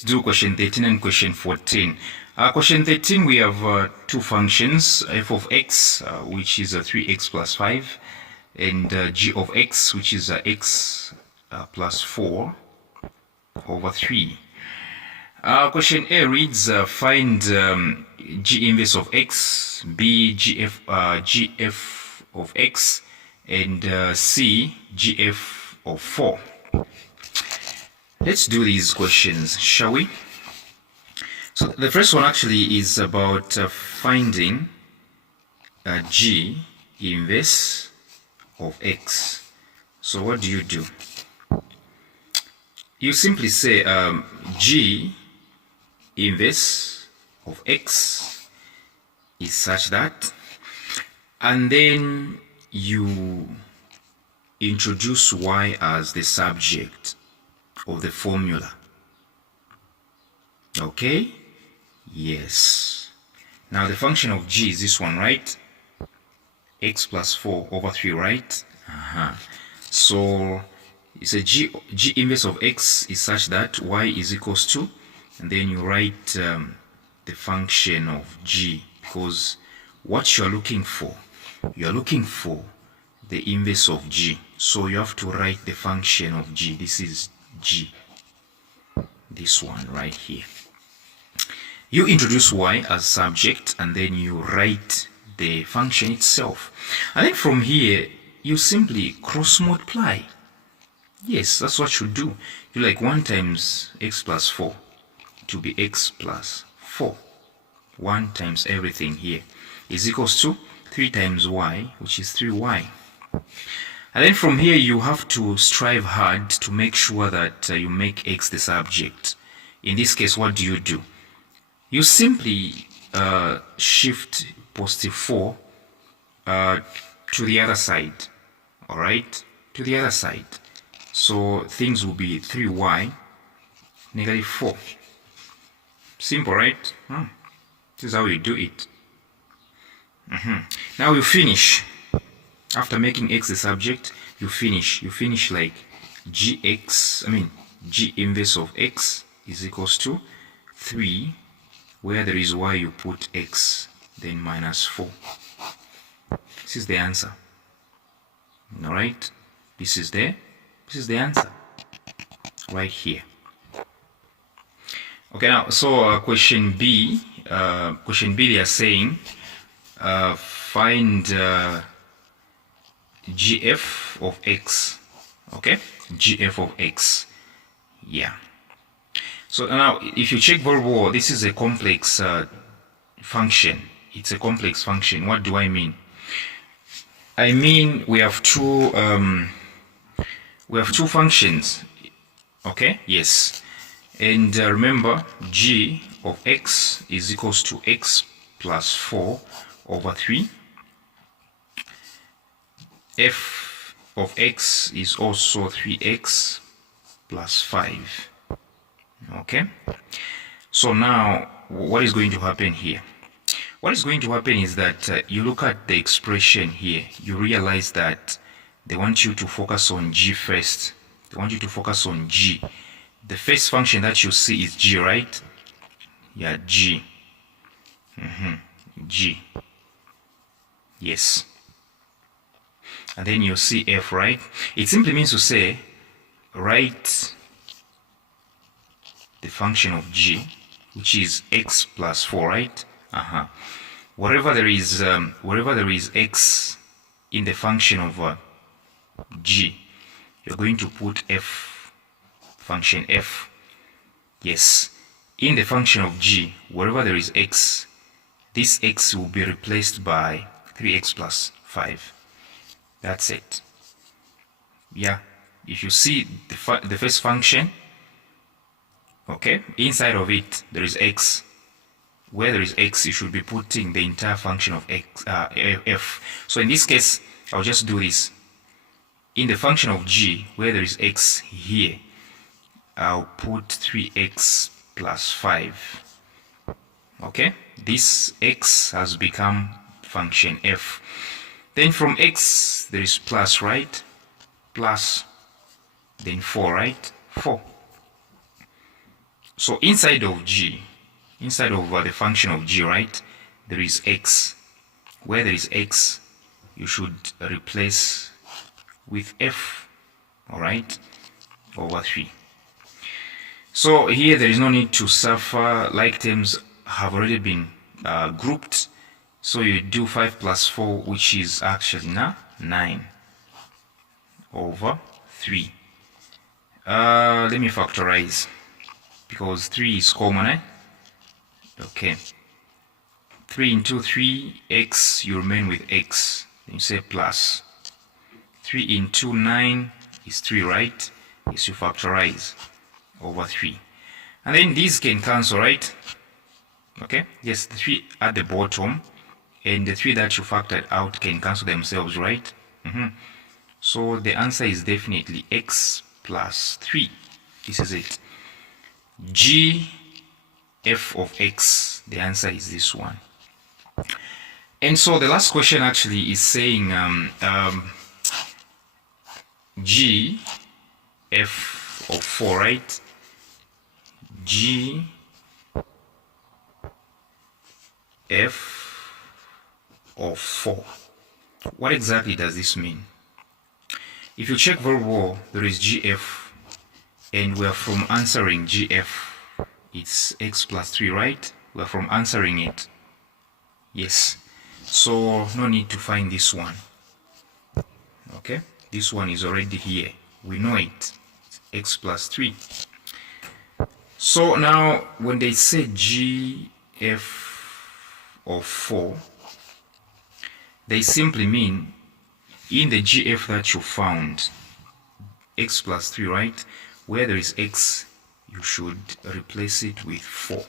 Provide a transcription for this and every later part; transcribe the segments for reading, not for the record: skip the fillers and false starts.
Let's do question 13 and question 14. Question 13, we have two functions, f of x, which is 3x plus 5, and g of x, which is x plus 4 over 3. Question A reads, find g inverse of x, b gf of x, and c gf of 4. Let's do these questions, shall we? So the first one actually is about finding g inverse of x. So what do? You simply say g inverse of x is such that, and then you introduce y as the subject of the formula. Okay? Yes. Now the function of g is this one, right? X plus 4 over 3, right? So it's a g inverse of x is such that y is equals to, and then you write the function of g, because what you're looking for the inverse of g. So you have to write the function of g. This is g. This one right here. You introduce y as subject, and then you write the function itself. And then from here, you simply cross multiply. Yes, that's what you do. You like 1 times x plus 4 to be x plus 4. 1 times everything here is equals to 3 times y, which is 3y. And then from here, you have to strive hard to make sure that you make x the subject. In this case, what do? You simply shift positive 4 to the other side. Alright? To the other side. So things will be 3y negative 4. Simple, right? This is how you do it. Now you finish. After making x the subject, you finish like g inverse of x is equals to 3, where there is y you put x, then minus 4. This is the answer. Alright? This is the answer. Right here. Okay, now, so question B they are saying find gf of x. Okay, gf of x. Yeah. So now, if you check very well, this is a complex function. It's a complex function. What do I mean? I mean we have two functions. Okay. Yes. And remember, g of x is equals to x plus 4 over 3. F of x is also 3x plus 5. Okay? So now, what is going to happen here? What is going to happen is that you look at the expression here. You realize that they want you to focus on g first. They want you to focus on g. The first function that you see is g, right? Yeah, g. G. Yes. And then you see f, right? It simply means to say, write the function of g, which is x plus 4, right? Wherever there is x in the function of g, you're going to put f, function f. Yes. In the function of g, wherever there is x, this x will be replaced by 3x plus 5. That's it. Yeah. If you see the first function, okay, inside of it there is x. Where there is x, you should be putting the entire function of x, f. So in this case, I'll just do this. In the function of g, where there is x here, I'll put 3x plus 5. Okay, this x has become function f. Then from x, there is plus, right? Plus, then 4, right? 4. So inside of G, inside of the function of G, right, there is X. Where there is X, you should replace with F, alright, over 3. So here there is no need to suffer, like terms have already been grouped. So you do 5 plus 4, which is actually 9 over 3. Let me factorize, because 3 is common, eh? Okay. 3 into 3, x, you remain with x. Then you say plus. 3 into 9 is 3, right? Yes, you factorize over 3. And then these can cancel, right? Okay? Yes, the 3 at the bottom and the 3 that you factored out can cancel themselves, right? So the answer is definitely x plus 3. This is it. G f of x, the answer is this one. And so the last question actually is saying G f of 4, right? G f of 4. What exactly does this mean? If you check very well, there is GF, and we are from answering GF. It's x plus 3, right? We are from answering it. Yes. So no need to find this one. Okay? This one is already here. We know it. It's x plus 3. So now when they say GF of 4, they simply mean in the GF that you found, x plus 3, right? Where there is x, you should replace it with 4.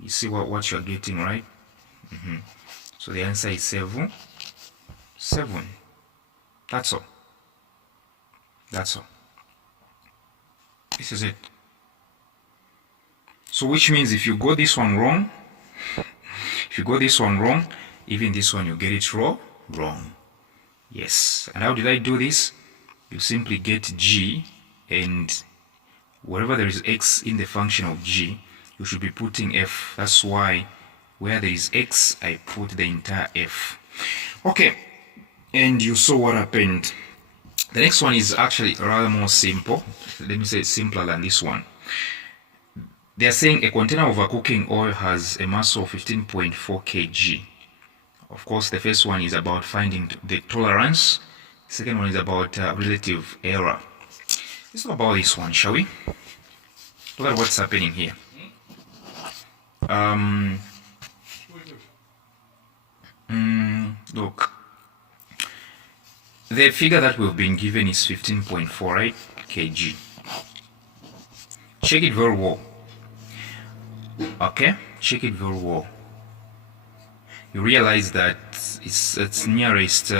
You see what you're getting, right? So the answer is 7. 7. That's all. That's all. This is it. So which means if you got this one wrong, even this one you get it wrong. Yes. And how did I do this? You simply get G, and wherever there is x in the function of G, you should be putting F. That's why where there is x, I put the entire F. Okay. And you saw what happened. The next one is actually rather more simple. Let me say simpler than this one. They are saying a container of a cooking oil has a mass of 15.4 kg. Of course, the first one is about finding the tolerance. The second one is about relative error. Let's talk about this one, shall we? Look at what's happening here. Look. The figure that we've been given is 15.48 kg. Check it very well. Okay? Check it very well. You realize that it's nearest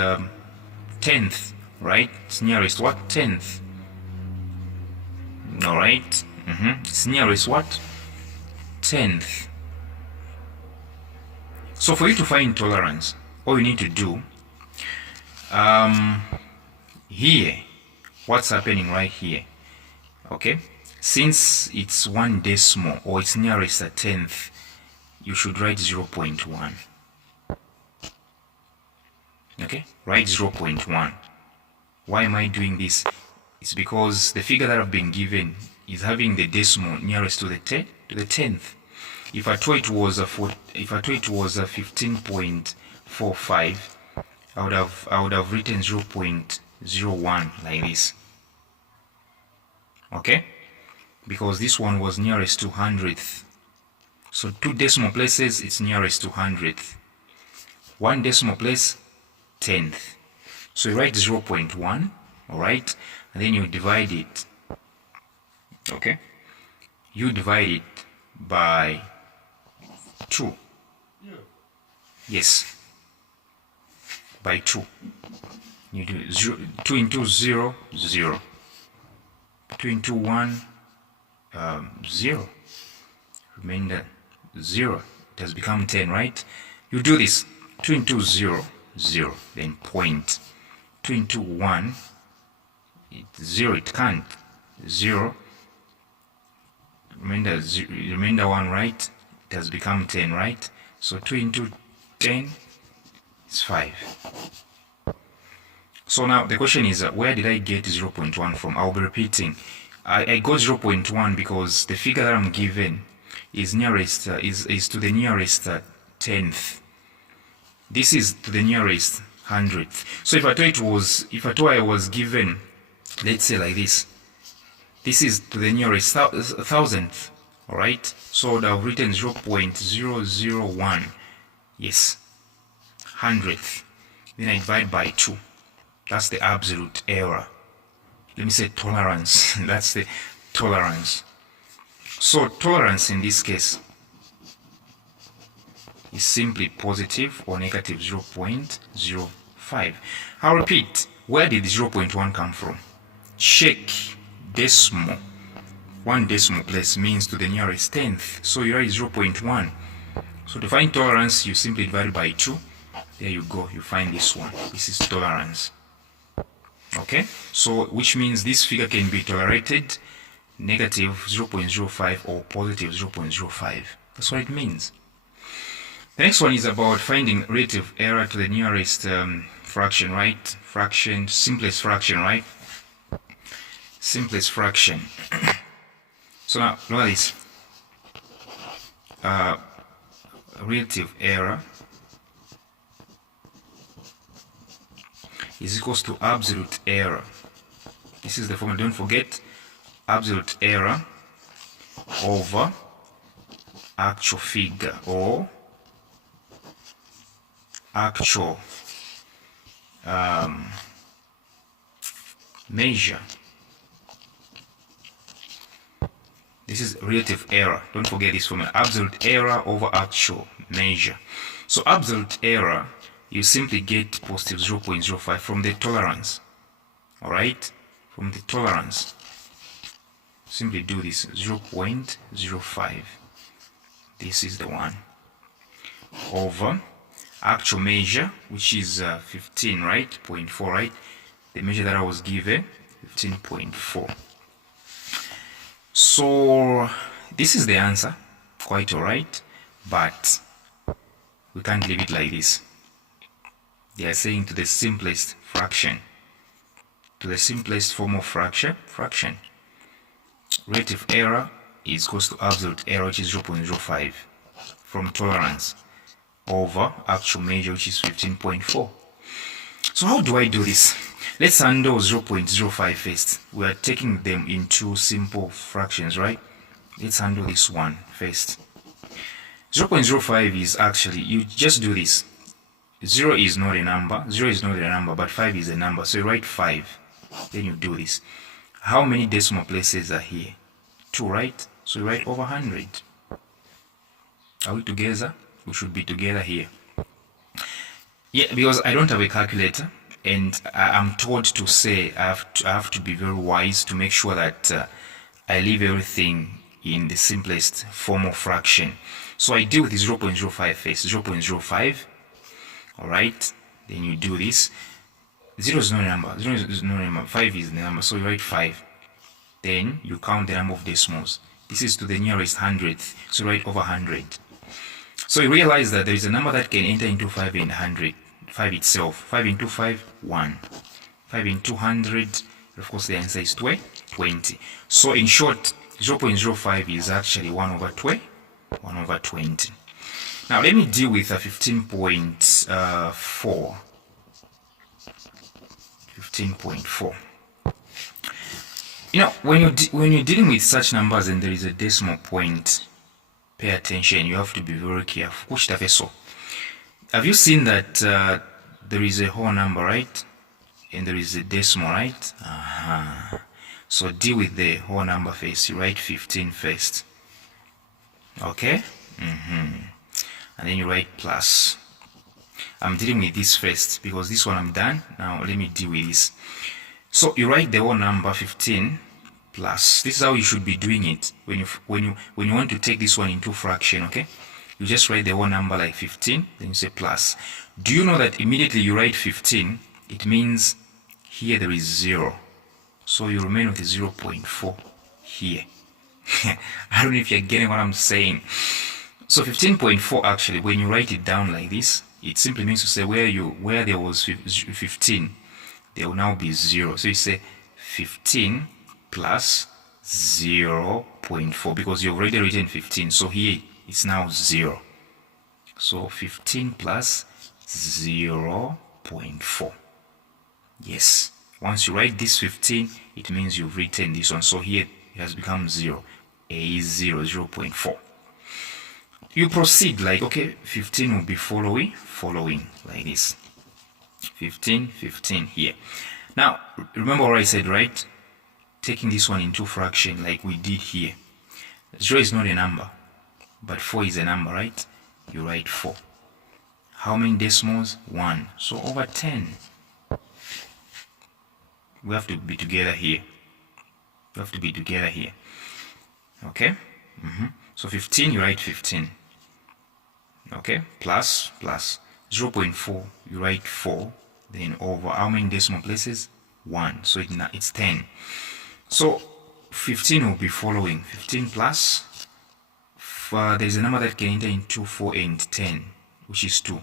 10th, right? It's nearest what? 10th. Alright? It's nearest what? 10th. So for you to find tolerance, all you need to do, here, what's happening right here? Okay? Since it's 1 decimal, or it's nearest a 10th, you should write 0.1. Okay? Write 0.1. Why am I doing this? It's because the figure that I've been given is having the decimal nearest to the 10th. If I thought it was a 15.45, I would have written 0.01 like this. Okay? Because this one was nearest to 100th. So 2 decimal places, it's nearest to 100th. 1 decimal place, 10th. So you write 0.1, alright? And then you divide it. Okay? You divide it by 2. Yes. By 2. You do 2 into 0, 0. 2 into 1, 0. Remainder 0. It has become 10, right? You do this. 2 into 0, 0. Then point. 2 into 1, it's 0. It can't. 0. remainder 1, right? It has become 10, right? So 2 into 10 is 5. So now the question is, where did I get 0.1 from? I'll be repeating. I got 0.1 because the figure that I'm given is nearest is to the nearest tenth. This is to the nearest hundredth. So if I thought I was given, let's say like this, this is to the nearest thousandth. All right. So I've written 0.001. Yes, hundredth. Then I divide by 2. That's the absolute error. Let me say tolerance. That's the tolerance. So tolerance in this case is simply positive or negative 0.05. I'll repeat. Where did 0.1 come from? Check decimal. 1 decimal place means to the nearest tenth. So you write 0.1. So to find tolerance, you simply divide by 2. There you go. You find this one. This is tolerance. Okay, so which means this figure can be tolerated negative 0.05 or positive 0.05. That's what it means. The next one is about finding relative error to the nearest fraction, right? Fraction, simplest fraction, right? Simplest fraction. So now look at this. Relative error is equals to absolute error. This is the formula. Don't forget, absolute error over actual figure or actual measure. This is relative error. Don't forget this formula. Absolute error over actual measure. So absolute error, you simply get positive 0.05 from the tolerance. Alright? From the tolerance. Simply do this. 0.05. This is the one. Over actual measure, which is 15, right? 0.4, right? The measure that I was given, 15.4. So this is the answer. Quite alright. But we can't leave it like this. They are saying to the simplest fraction, to the simplest form of fraction. Relative error is equals to absolute error, which is 0.05 from tolerance over actual measure, which is 15.4. So how do I do this? Let's handle 0.05 first. We are taking them in two simple fractions, right? Let's handle this one first. 0.05 is actually, you just do this. 0 is not a number, but 5 is a number. So you write 5, then you do this. How many decimal places are here? 2, right? So you write over 100. Are we together? We should be together here. Yeah, because I don't have a calculator, and I'm told to say I have to be very wise to make sure that I leave everything in the simplest form of fraction. So I deal with 0.05 first. 0.05. Alright, then you do this. 0 is no number, 0 is no number, 5 is the number, so you write 5. Then you count the number of decimals. This is to the nearest hundredth, so you write over 100. So you realize that there is a number that can enter into 5 and 100. 5 itself. 5 into 5, 1. 5 into 100, of course the answer is 20. So in short, 0.05 is actually 1 over 20. 1 over 20. Now let me deal with 15.4. 15.4. You know, when you're dealing with such numbers and there is a decimal point, pay attention. You have to be very careful. Have you seen that there is a whole number, right? And there is a decimal, right? So deal with the whole number first. You write 15 first. Okay? And then you write plus. I'm dealing with this first because this one I'm done. Now let me deal with this. So you write the whole number 15 plus. This is how you should be doing it when you want to take this one into fraction. Okay, you just write the whole number like 15, then you say plus. Do you know that immediately you write 15, it means here there is 0, so you remain with 0.4 here. I don't know if you're getting what I'm saying. So 15.4 actually, when you write it down like this, it simply means to say where there was 15, there will now be 0. So you say 15 plus 0.4 because you've already written 15. So here it's now 0. So 15 plus 0.4. Yes. Once you write this 15, it means you've written this one. So here it has become 0. A is 0, 0.4. You proceed like, okay, 15 will be following like this. 15, 15 here. Now, remember what I said, right? Taking this one into fraction like we did here. 0 is not a number, but 4 is a number, right? You write 4. How many decimals? 1. So over 10. We have to be together here. We have to be together here. Okay? So 15, you write 15. Okay? Plus. 0.4, you write 4. Then over how many decimal places? 1. So it's 10. So 15 will be following. 15 plus. There's a number that can enter into 4 and 10, which is 2.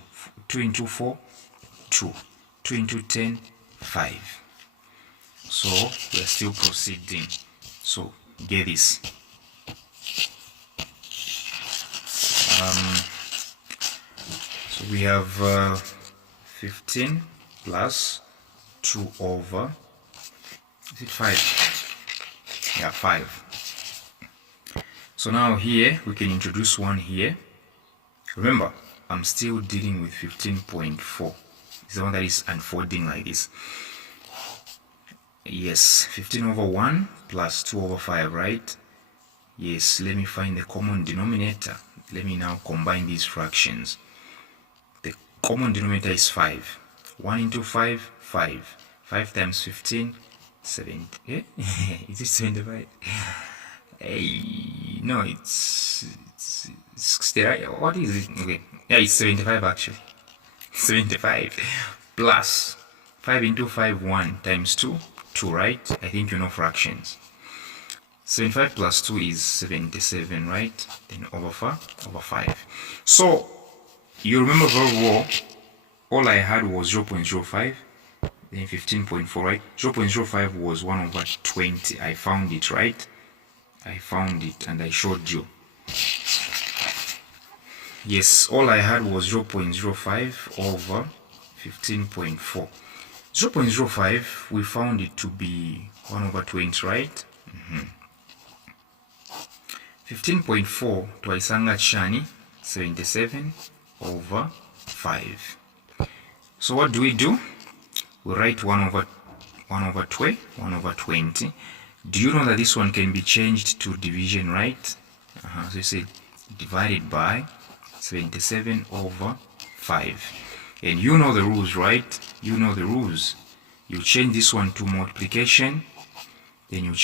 2 into 4, 2. 2 into 10, 5. So we are still proceeding. So get this. So we have 15 plus 2 over, is it 5? Yeah, 5. So now here we can introduce 1 here. Remember, I'm still dealing with 15.4. It's the one that is unfolding like this. Yes, 15 over 1 plus 2 over 5, right? Yes, let me find the common denominator. Let me now combine these fractions. The common denominator is 5. 1 into 5, 5. 5 times 15, 7. Eh? Is it 75? Hey, no, it's 60, right? What is it? Okay, yeah, it's 75 actually. 75 plus 5 into 5, 1 times 2, 2, right? I think you know fractions. 75 plus 2 is 77, right? Then over 5. So you remember very well, all I had was 0.05, then 15.4, right? 0.05 was 1 over 20. I found it, right? I found it and I showed you. Yes, all I had was 0.05 over 15.4. 0.05, we found it to be 1 over 20, right? 15.4 twaisanga chani 77 over 5. So what do? We write 1 over 20. Do you know that this one can be changed to division, right? So you say divided by 77 over 5. And you know the rules, right? You know the rules. You change this one to multiplication, then you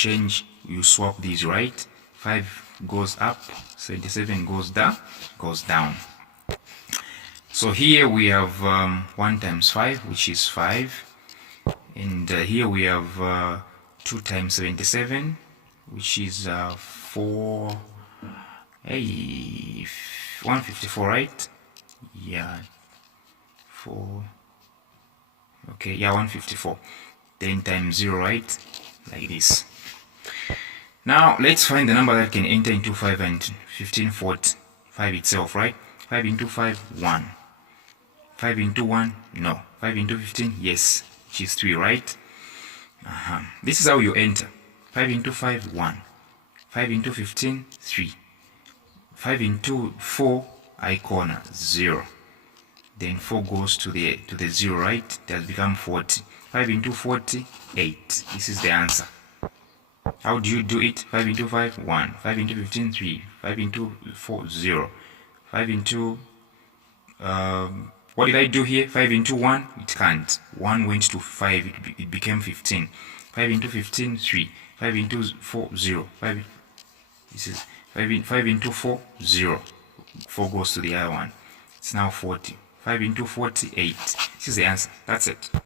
swap these, right? 5 goes up, 77 goes down. So here we have 1 times 5, which is 5. And here we have 2 times 77, which is 4. Hey, 154, right? Yeah, 4. Okay, yeah, 154. Then times 0, right? Like this. Now let's find the number that can enter into 5 and 1540. 5 itself, right? 5 into 5, 1. 5 into 1, no. 5 into 15, yes, which is 3, right? This is how you enter. 5 into 5, 1. 5 into 15, 3. 5 into 4, I corner, 0. Then 4 goes to the 0, right? It has become 40. 5 into 40, 8. This is the answer. How do you do it? 5 into 5, 1. 5 into 15, 3. 5 into 4, 0. 5 into... what did I do here? 5 into 1? It can't. 1 went to 5. It became 15. 5 into 15, 3. 5 into 4, 0. 5, this is 5 into 4, 0. 4 goes to the other one. It's now 40. 5 into 40, 8. This is the answer. That's it.